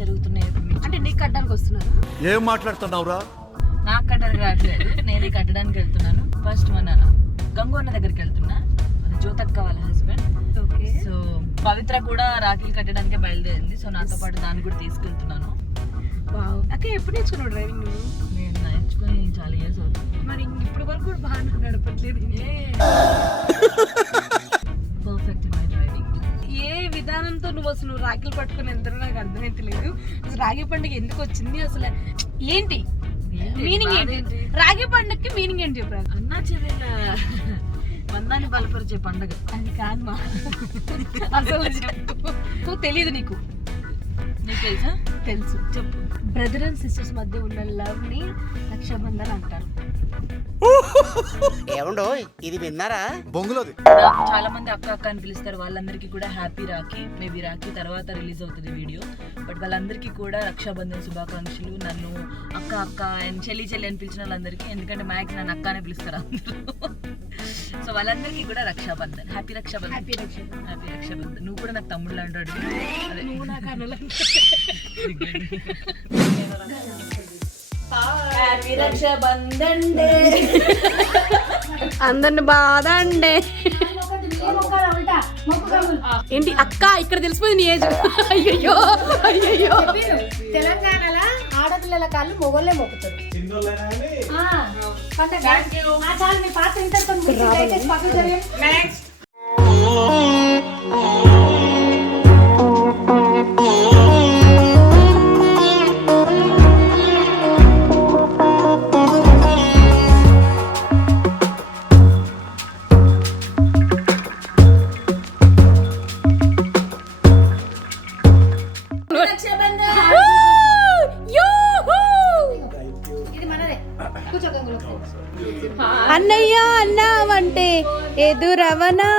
జరుగుతున్నాయి. అంటే నీకు కట్టడానికి వస్తున్నారు? ఏం మాట్లాడుతున్నావురా? నాకు కట్టడానికి రావట్లేదు, నేనే కట్టడానికి వెళ్తున్నాను. ఫస్ట్ మన గంగు అన్న దగ్గరికి వెళ్తున్నా, జ్యోతక్క వాళ్ళ హస్బెండ్. సో పవిత్ర కూడా రాఖీలు కట్టడానికే బయలుదేరింది. సో నాతో పాటు దాన్ని కూడా తీసుకెళ్తున్నాను. అక్క ఎప్పుడు నేర్చుకున్నావు డ్రైవింగ్? నేను నేర్చుకుని చాలా ఇయర్స్ అవుతుంది. మరి ఇప్పుడు వరకు కూడా బాగా నడపట్లేదు. Perfect my driving. ఏ విధానంతో నువ్వు అసలు రాఖీలు పట్టుకుని వెళ్తారో నాకు అర్థమైతే లేదు. అసలు రాఖీ పండుగ ఎందుకు వచ్చింది, అసలు ఏంటి మీనింగ్ ఏంటి? రాఖీ పండుగకి మీనింగ్ ఏంటి చెప్పారు? అన్నా చెల్లెల బంధాన్ని బలపరిచే పండుగ. అది కాదు మా అసలు చెప్పు. తెలియదు నీకు? నీకు తెలుసా? తెలుసు, చెప్పు. బ్రదర్ అండ్ సిస్టర్స్ మధ్య ఉన్న లవ్ ని రక్షాబంధన్ అంటారు. ఏమండో ఇది విన్నారా? బొంగులోది. చాలా మంది అక్క అక్క అని పిలుస్తారు. వాళ్ళందరికీ కూడా హ్యాపీ రాఖీ. మేబీ రాఖీ తర్వాత రిలీజ్ అవుతుంది వీడియో. బట్ వాళ్ళందరికీ కూడా రక్షాబంధన్ శుభాకాంక్షలు. నన్ను అక్క అక్క అండ్ చెల్లి చెల్లి అని పిలిచిన వాళ్ళందరికీ, ఎందుకంటే మ్యాక్స్ నన్ను అక్క అనే పిలుస్తారు అందరూ. సో వాళ్ళందరికీ కూడా Raksha Bandhan. Happy Raksha Bandhan. Happy Raksha Bandhan. Happy Raksha Bandhan. నువ్వు కూడా నాకు తమ్ముళ్ళు అంటాడు. నువ్వు నాకు హ్యాపీ రక్షాబంధన్ డే. అందరిని బాధ అండి. ఏంటి అక్క ఇక్కడ తెలిసిపోయింది నీ ఏజ్. అయ్యో అయ్యో. తెలంగాణలో ఆడపిల్లల కాళ్ళు మొగోళ్ళే మొక్కుతారు. మీ పాత్ర అన్నయ్య అన్నావంటే ఎదురవనా?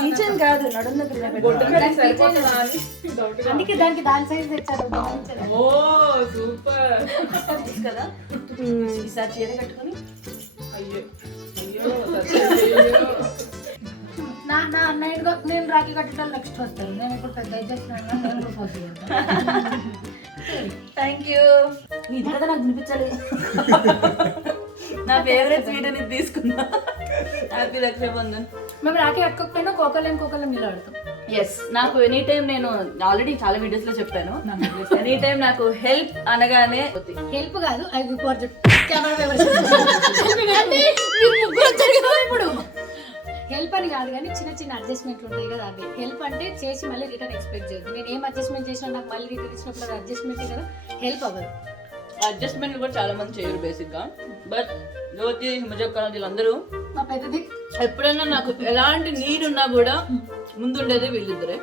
కిచెన్ కాదు, నడుము దగ్గర అందుకే దానికి దాని సైజ్ తెచ్చారు. కదా. ఈసారి చీర కట్టుకొని నా అన్నయ్య నేను రాఖీ కట్టడం నెక్స్ట్ వస్తాను. నేను ఇప్పుడు పెద్ద థ్యాంక్ యూ. ఇది కదా నాకు వినిపించాలి. నా ఫేవరెట్ స్వీట్ అనేది తీసుకున్నా. హ్యాపీ రక్షాబంధన్. మేము రాఖీ కట్టుకోకపోయినా కోకలేం నిలబడతాం. ఎస్, నాకు ఎనీ టైం, నేను ఆల్రెడీ చాలా వీడియోస్ లో చెప్పాను, ఎనీ టైం నాకు హెల్ప్ అనగానే, హెల్ప్ కాదు ఇప్పుడు హెల్ప్ అని కాదు కానీ చిన్న చిన్న అడ్జస్ట్మెంట్లు ఉంటాయి కదా, అవి హెల్ప్ అంటే చేసి మళ్ళీ రిటర్న్ ఎక్స్పెక్ట్ చేయదు. నేను ఏం అడ్జస్ట్మెంట్ చేసినా నాకు మళ్ళీ రిటర్న్ ఇచ్చినప్పుడు అది అడ్జస్ట్మెంటే కదా, హెల్ప్ అవ్వదు. అడ్జస్ట్మెంట్ కూడా చాలా మంది చేయరు బేసిక్ గా. బట్ జ్యోతి, హిమజక్క వీళ్ళందరూ మా పెద్దది ఎప్పుడైనా నాకు ఎలాంటి నీడ్ ఉన్నా కూడా ముందుండేది వీళ్ళిద్దరే.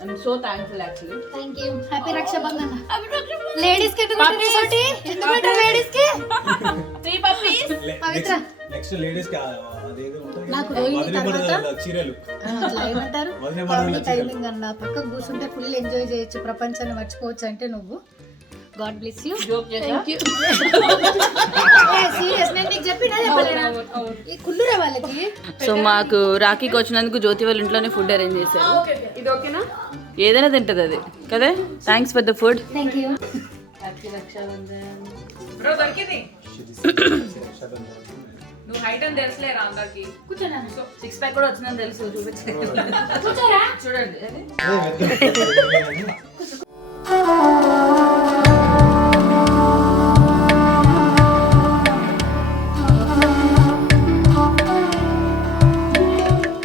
I'm so thankful actually. Thank you. Happy Raksha Bandhan. Ladies కి లేడీస్ కి 3 పప్పీస్. పవిత్ర నెక్స్ట్ లేడీస్ కి అదేదో ఉంటుంది నాకు రోహిణి తర్వాత చీరలు అట్లా ఏమంటారు, టైమింగ్ అన్న పక్కకు కూర్చుంటే ఫుల్ ఎంజాయ్ చేయొచ్చు, ప్రపంచాన్ని మర్చిపోవచ్చు అంటే నువ్వు. God bless you. Thank you. Serious నేను నీకు చెప్పినా చెప్పలేనా ఈ కుళ్ళురా వాళ్ళకి. సో మాకు రాఖీకి వచ్చినందుకు జ్యోతి వాళ్ళ ఇంట్లోనే ఫుడ్ అరేంజ్ చేశారు. ఇది ఓకేనా? ఏదైనా తింటది అది కదా. Thanks for the food. Thank you. Happy Raksha Bandhan. Bro దొరికింది. నువ్వు హైట్ అని తెలుసులేరా అందరికి. కూర్చోనా? 6 ప్యాక్ కూడా వచ్చిందని తెలుసు, చూపించండి. కూర్చోరా చూడండి.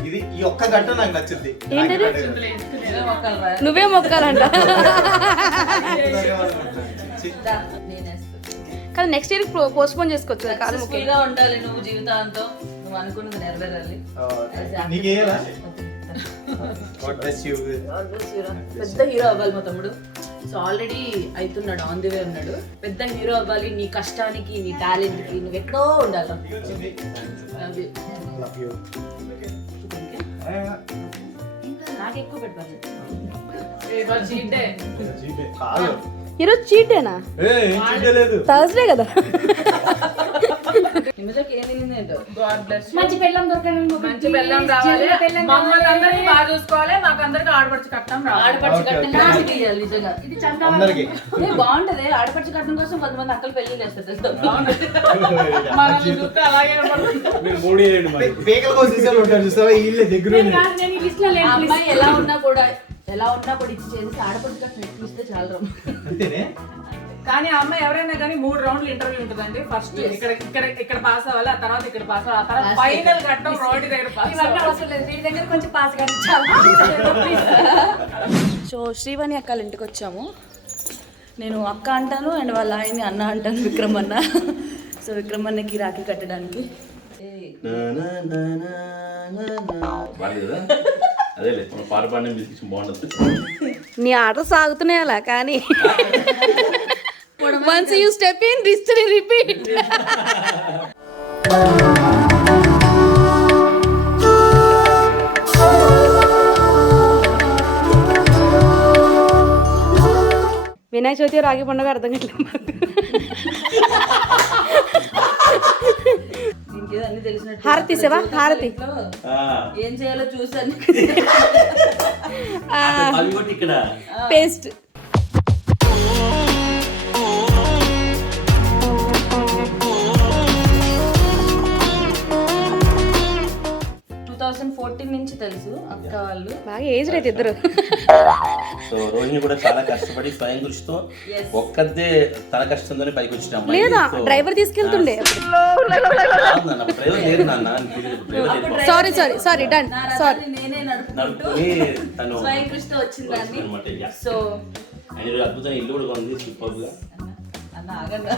ఇది ఈ ఒక్క గంట నాకు నచ్చింది. నువ్వే మొక్కాలంట. కానీ నెక్స్ట్ ఇయర్ పోస్ట్పోన్ చేసుకోవచ్చు. సక్సెస్ఫుల్ గా ఉండాలి నువ్వు జీవితాంతం, నువ్వు అనుకున్నది నెరవేరాలి. పెద్ద హీరో అవ్వాలి మా తమ్ముడు. సో ఆల్రెడీ అవుతున్నాడు, ఆన్ ది వే ఉన్నాడు. పెద్ద హీరో అవ్వాలి. నీ కష్టానికి, నీ టాలెంట్ కి నువ్వు ఎక్కడో ఉండాలి. నాకు ఎక్కువ పెట్టాలి. ఈరోజు చీటేనా? థర్స్డే కదా. నిమిషకి ఏం తిందేంటో. God bless. మంచి పెళ్ళం దొరకాలి, మంచి పెళ్ళం రావాలి, మమ్మల్ని అందరినీ బాగా చూసుకోవాలి, మాకు అందరికి ఆడపడుచు కట్టం రావాలి. ఆడపడుచు కట్టం తీయాలి నిజంగా. ఇది అందరికి బాగుంటది. ఆడపడుచు కట్టం కోసం కొంతమంది అక్కలు పెళ్లి చేస్తారు తెలుసా? అమ్మాయి ఎలా ఉన్నా కూడా ఇచ్చి చేసి ఆడపడుచు కట్టం ఎక్కువ ఇస్తే చాలా రమ్మ. కానీ ఆ అమ్మాయి ఎవరైనా కానీ 3 రౌండ్లు ఇంటర్వ్యూ ఉంటుందండి. ఫస్ట్ ఇక్కడ పాస్ అవ్వాలి, ఆ తర్వాత ఇక్కడ పాస్ అవ్వాలి, ఆ తర్వాత ఫైనల్ కట్టం రోడ్డు దగ్గర పాస్. వీడి దగ్గర కొంచెం పాస్ కానీ. సో శ్రీవాణి అక్కల ఇంటికి వచ్చాము. నేను అక్క అంటాను అండ్ వాళ్ళ ఆయన్ని అన్న అంటాను, విక్రమ్ అన్న. సో విక్రమ్ అన్నకి రాఖీ కట్టడానికి. నీ ఆట సాగుతున్నాయి అలా కానీ once you step in, history repeat. Vinayaka Chavithi రాగి పండుగ అర్థం కావట్లేదు. అన్ని తెలిసినట్టు హారతి సేవా, హారతి ఏం చేయాలో చూసాను. పేస్ట్ 2014 నుంచి తెలుసు అక్క వాళ్ళు. బాగా ఏజ్ రేట్ ఇద్దరు. సో రోహిణి కూడా చాలా కష్టపడి స్వయం కృషితో ఒక్కదే తన కష్టంతోనే పైకి వచ్చిన అమ్మాయి. లేదా డ్రైవర్ తీసుకెళ్తుండే. Sorry done. సారీ నేనే నడుపుకొని తను స్వయం కృషితో వచ్చిందాన్ని. సో ఆయన అద్భుతమైన ఇల్లు కూడా ఉంది సూపర్ గా. అన్న ఆగండి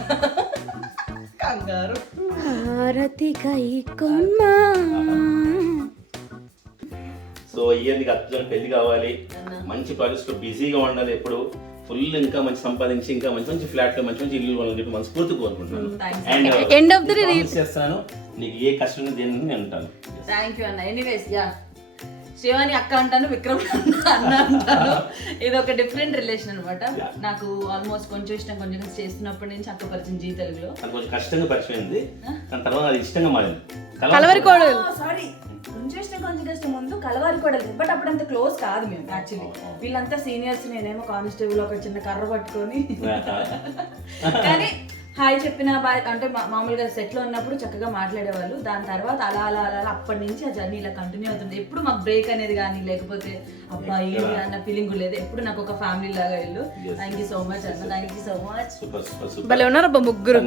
కంగారు. హారతి కై కొమ్మా. సో ఇయర్కి అద్భుతమైన పెళ్లి కావాలి, మంచి ప్రాజెక్ట్స్ లో బిజీగా ఉండాలి, ఎప్పుడు ఫుల్ ఇంకా మంచి సంపాదించి ఇంకా మంచి మంచి ఫ్లాట్ లో మంచి మంచి ఇల్లు వాళ్ళని చెప్పి మనస్ఫూర్తి కోరుకుంటున్నాను. And end of the day చేస్తాను, నీకు ఏ కష్టం దేని నేను అంటాను. థ్యాంక్ యూ అన్న. ఎనీవేస్ యా, శ్రీవాణి అక్క అంటాను, విక్రమ్ అన్న అంటాను. ఇది ఒక డిఫరెంట్ రిలేషన్ అనమాట. నాకు ఆల్మోస్ట్ కొంచెం ఇష్టం కొంచెం చేస్తున్నప్పటి నుంచి అక్క పరిచయం జీ తెలుగులో. కొంచెం కష్టంగా పరిచయం అయింది, దాని తర్వాత అది ఇష్టంగా మారింది. కలవరి కోడలు. సారీ, కొంచెం ఇష్టం కొంచెం కష్టం ముందు కలవారి కోడలు. బట్ అప్పుడు అంత క్లోజ్ కాదు మేము యాక్చువల్లీ. వీళ్ళంతా సీనియర్స్, నేనేమో కానిస్టేబుల్ ఒక చిన్న కర్ర పట్టుకొని. కానీ హాయ్ చెప్పిన బాయ్ అంటే మామూలుగా సెట్ లో ఉన్నప్పుడు చక్కగా మాట్లాడేవాళ్ళు. దాని తర్వాత అలా అలా అలా అప్పటి నుంచి ఆ జర్నీ ఇలా కంటిన్యూ అవుతుంది. ఎప్పుడు మాకు బ్రేక్ అనేది కానీ లేకపోతే అబ్బాయి అన్న ఫీలింగ్ లేదు. ఎప్పుడు నాకు ఒక ఫ్యామిలీ లాగా వెళ్ళు. థ్యాంక్ యూ సో మచ్ అన్న, థ్యాంక్ యూ సో మచ్. భలే ఉన్నారబ్బా ముగ్గురు.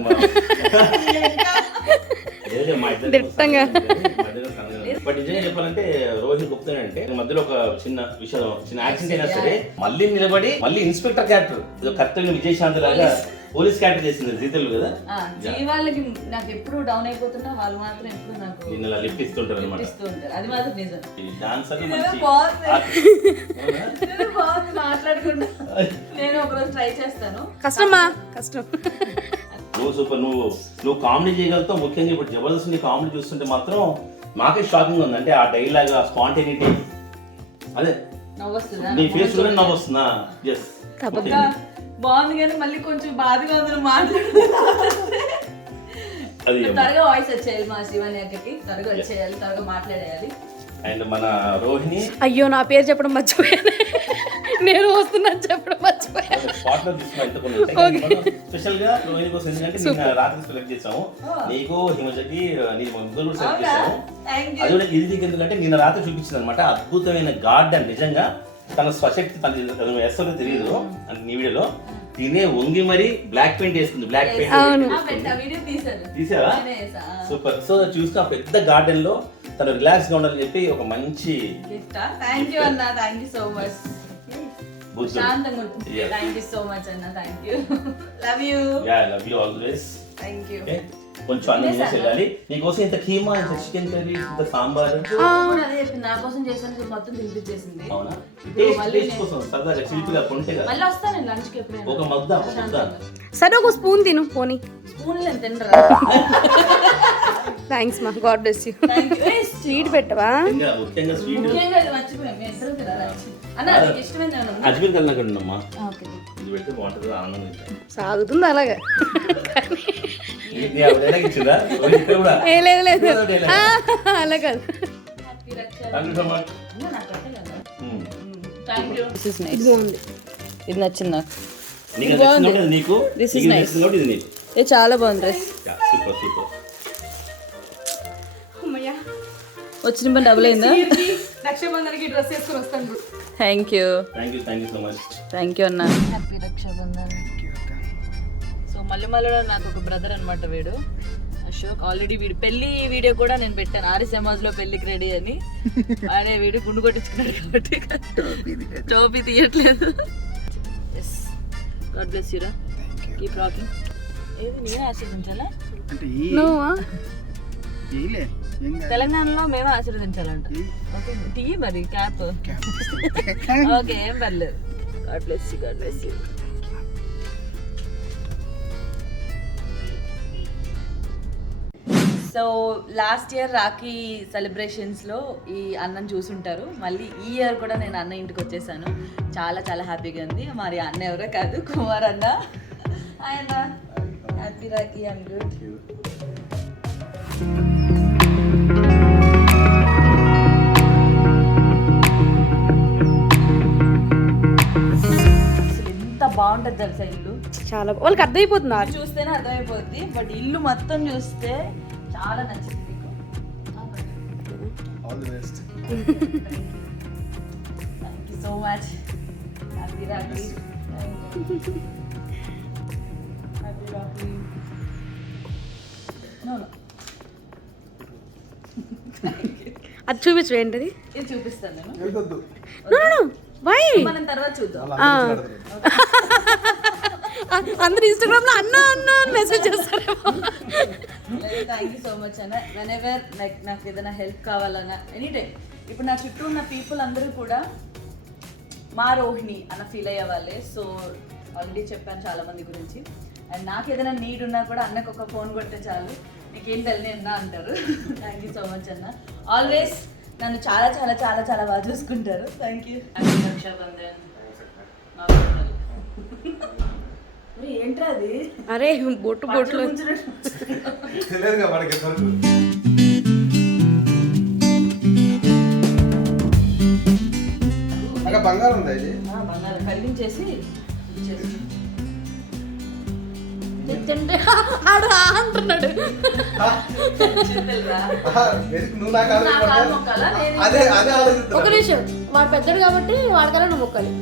బట్ నిజంగా చెప్పాలంటే రోహిణి గుప్తా అంటే మధ్యలో ఒక చిన్న విషయం, చిన్న యాక్సిడెంట్ అయినా సరే మళ్ళీ నిలబడి మళ్ళీ ఇన్స్పెక్టర్ క్యారెక్టర్ ఏదో కర్తవ్యం విజయశాంతి లాగా పోలీస్ క్యారెక్టర్ చేసింది జీతలు కదా. వాళ్ళకి నాకు ఎప్పుడు డౌన్ అయిపోతున్నా వాళ్ళు మాత్రం ఎప్పుడు నాకు నిన్న లిఫ్ట్ ఇస్తుంటారు అనమాట. అది మాత్రం నిజం. డాన్సర్ బాగుంది మాట్లాడుకుంటా. నేను ఒకరోజు ట్రై చేస్తాను. కష్టమా కష్టం. నువ్వు సూపర్, నువ్వు కామెడీ చేయగలుగుతావు. ముఖ్యంగా ఇప్పుడు జబర్దస్త్ నీ కామెడీ చూస్తుంటే మాత్రం మాకే షాకింగ్ ఉంది. అంటే ఆ డైలాగ్, ఆ స్పాంటేనిటీ, అదే నీ ఫేస్ లో నవ్వు వస్తుందా? ఎస్ బాగుంది కానీ మళ్ళీ కొంచెం బాధగా ఉంది మాట్లాడు. త్వరగా వాయిస్ వచ్చేయాలి మా శివాని అక్కకి, త్వరగా వచ్చేయాలి, త్వరగా మాట్లాడేయాలి. అండ్ మన రోహిణి, అయ్యో నా పేరు చెప్పడం మర్చిపోయాను. నేను వస్తున్నాను చెప్పడం మర్చిపోయాను. స్పెషల్ గా రోహిణి కోసం ఎందుకంటే నిన్న రాత్రి సెలెక్ట్ చేసాము. నీకు హిమజకి నీ ముగ్గురు కూడా సెలెక్ట్ చేసాము. అది కూడా ఇది ఎందుకంటే నిన్న రాత్రి చూపించింది అనమాట. అద్భుతమైన గార్డెన్. నిజంగా తన స్వశక్తి తన ఎస్తో తెలియదు అంటే నీ వీడియోలో తినే వంగి మరి బ్లాక్ పెయింట్ వేస్తుంది. బ్లాక్ పెయింట్ తీసావా? సూపర్. సో చూసుకున్న పెద్ద గార్డెన్ లో తను రిలాక్స్ గా ఉండాలని చెప్పి ఒక మంచి గిఫ్ట్. థ్యాంక్ యూ అన్న, థ్యాంక్ యూ సో మచ్. శాంతంగా ఉంటుంది. థ్యాంక్ యూ సో మచ్ అన్న, thank you. Love you. Yeah, love you always. Thank you. కొంచెం అన్నం చేసి వెళ్ళాలి. నీకోసం ఇంత కీమా, ఇంత చికెన్ కర్రీ, ఇంత సాంబార్. నా కోసం చేసాను, మొత్తం తినిపించేసింది. అవునా? టేస్ట్ కోసం సరదాగా చిలిపిగా కొంటే కదా. మళ్ళీ వస్తాను నేను లంచ్ కి ఎప్పుడైనా. ఒక ముద్ద. సరే ఒక స్పూన్ తిను పోనీ. స్పూన్ తినరా? థ్యాంక్స్ మా, గాడ్ బ్లెస్ యూ. స్వీట్ పెట్టవా? ముఖ్యంగా స్వీట్ ముఖ్యంగా ఇది మర్చిపోయాం, మేము ఇద్దరం తినాలి. అన్న నీకు ఇష్టమైంది ఏమన్నా ఉందా? అజ్మీర్ కన్నా ఉండమ్మా, ఓకే. ఇది పెడితే బాగుంటుంది, ఆనందం ఇస్తాను. సాగుతుంది అలాగే. ఇచ్చిందా ఇక్కడ కూడా ఏ లేదు లేదు అలా కాదు. Thank you so much. అన్న నాకు పెట్టలేదు. Thank you. This is nice. ఇది బాగుంది. ఇది నచ్చింది నాకు. నీకు నచ్చింది ఇది నీకు, This is నీకు nice. నచ్చింది ఇది నీకు. ఇది చాలా బాగుంది డ్రెస్. Super super. అమ్మయ్యా, వచ్చిన పని డబుల్ అయిందా? రక్షాబంధన్కి డ్రెస్ వేసుకొని వస్తాను. Thank you so much. Thank you అన్న. హ్యాపీ రక్షాబంధన్. సో మళ్ళీ నాకు ఒక బ్రదర్ అనమాట వీడు అశోక్. ఆల్రెడీ వీడు పెళ్లి వీడియో కూడా నేను పెట్టాను, ఆర్ఎస్ లో పెళ్లికి రెడీ అని. అరే వీడు గుండు కొట్టించుకున్నాడు కాబట్టి టోపీ తీయట్లేదు. ఎస్, గాడ్ బ్లెస్ యూ రా, కీప్ రాకింగ్. ఏది నేనే ఆశీర్వదించాలా? తెలంగాణలో మేమే ఆశీర్వదించాలంట. ఓకే తీయి మరి క్యాప్. ఓకే ఏం పర్లేదు. God bless you, God bless you. So last year Rakhi సెలబ్రేషన్స్లో ఈ అన్నం చూసుంటారు. మళ్ళీ ఈ ఇయర్ కూడా నేను అన్న ఇంటికి వచ్చేసాను. చాలా చాలా హ్యాపీగా ఉంది. మరి అన్న ఎవరో కాదు, కుమార్ అన్న. ఆయన హ్యాపీ రాఖీ. I'm good. అసలు ఎంత బాగుంటుంది తెలుసా ఇల్లు. చాలా వాళ్ళకి అర్థమైపోతున్నారు, చూస్తేనే అర్థమైపోద్ది. బట్ ఇల్లు మొత్తం చూస్తే చాలా నచ్చింది మీకు. All the best. Thank you so much. Happy Rakhi. Happy Rakhi. No no, అది చూపించు. ఏంటది? ఇది చూపిస్తాను నేను. వెళ్ళొద్దు. వై మనం తర్వాత చూద్దాం. అందరు ఇన్స్టాగ్రామ్ లో అన్న అన్న అని మెసేజ్ చేస్తారేమో. థ్యాంక్ యూ సో మచ్ అన్న. వెన్ ఎవర్ లైక్ నాకు ఏదైనా హెల్ప్ కావాలన్నా ఎనీ టైం. ఇప్పుడు నా చుట్టూ ఉన్న పీపుల్ అందరూ కూడా మా రోహిణి అన్న ఫీల్ అయ్యే వాళ్ళే. సో ఆల్రెడీ చెప్పాను చాలా మంది గురించి. అండ్ నాకు ఏదైనా నీడ్ ఉన్నా కూడా అన్నకు ఒక ఫోన్ కొడితే చాలు, నీకేం తెలియని అన్నా అంటారు. థ్యాంక్ యూ సో మచ్ అన్న. ఆల్వేస్ నన్ను చాలా చాలా చాలా చాలా బాగా చూసుకుంటారు. Thank you. హ్యాపీ రక్షాబంధన్. ఏంట్రా అది? అరే బొట్టు బొట్లు తెలియదుగా మనకి దొరుకు. అక్కడ బంగారం ఉందా ఇది? బంగారం కడిగించేసి తింటే ఆడు అంటున్నాడు. నువ్వు నాకు అదే అదే ఆలోచిస్తున్నా. ఒక నిమిషం, వాడు పెద్దడు కాబట్టి వాడికల్లా నువ్వు మొక్కాలి.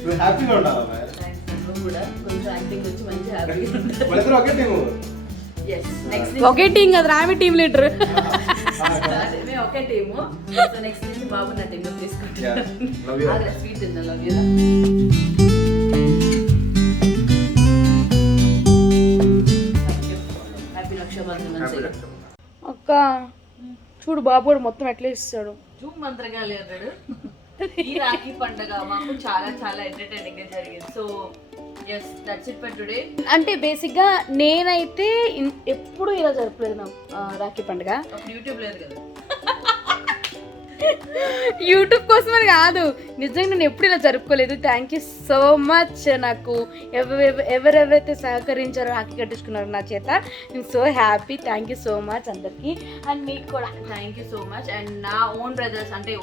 నువ్వు హ్యాపీగా ఉండాలి. కూడా కొంచెం యాక్టింగ్ వచ్చి మంచి హ్యాపీగా ఉంటారు. ఒకే టీము. ఒకే టీం కదా, ఆమె టీం లీడర్. మేము ఒకే టీము. సో నెక్స్ట్ నుంచి బాబు నా టీంలో తీసుకుంటాను. స్వీట్ తిన్నా. Love you. హ్యాపీ రక్షాబంధన్. అక్క చూడు బాబు కూడా మొత్తం ఎట్లా ఇస్తాడు. జూమ్ మంత్రగాలి అన్నాడు. ఈ రాఖీ పండుగ మాకు చాలా చాలా ఎంటర్టైనింగ్ గా జరిగింది. So yes, that's it for today. అంటే బేసిక్గా నేనైతే ఎప్పుడు ఇలా జరపలేదు నా రాఖీ పండుగ. యూట్యూబ్ లేదు కదా, యూట్యూబ్ కోసమని కాదు, నిజంగా నేను ఎప్పుడు ఇలా జరుపుకోలేదు. Thank you so much. నాకు ఎవరెవరైతే సహకరించారో రాఖీ కట్టించుకున్నారో నా చేత, నేను so happy. Thank you so much అందరికీ. అండ్ మీకు కూడా thank you so much. And నా ఓన్ బ్రదర్స్ అంటే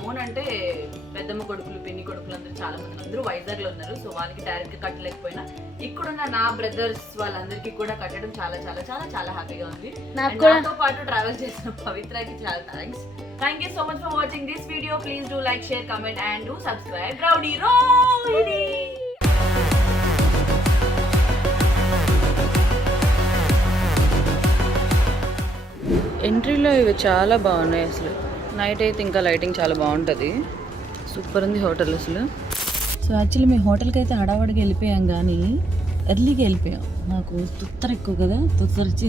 పెద్దమ్మ కొడుకులు పిన్ని కొడుకులు అందరూ చాలా మంది అందరూ వైజాగ్లో ఉన్నారు. సో వాళ్ళకి డైరెక్ట్గా కట్టలేకపోయినా ఇక్కడున్న నా బ్రదర్స్ వాళ్ళందరికీ కూడా కట్టడం చాలా చాలా చాలా చాలా హ్యాపీగా ఉంది. నాతో పాటు ట్రావెల్ చేసిన పవిత్రకి చాలా thanks. Thank you so much for watching this video. Please do like, share, comment and do subscribe. Rowdy Rohini. ఎంట్రీలో ఇవి చాలా బాగున్నాయి. అసలు నైట్ అయితే ఇంకా లైటింగ్ చాలా బాగుంటుంది. సూపర్ ఉంది హోటల్ అసలు. సో యాక్చువల్లీ మేము హోటల్కి అయితే హడావడిగా వెళ్ళిపోయాం, కానీ ఎర్లీగా వెళ్ళిపోయాం. నాకు తుత్తర ఎక్కువ కదా, తుత్తరిచి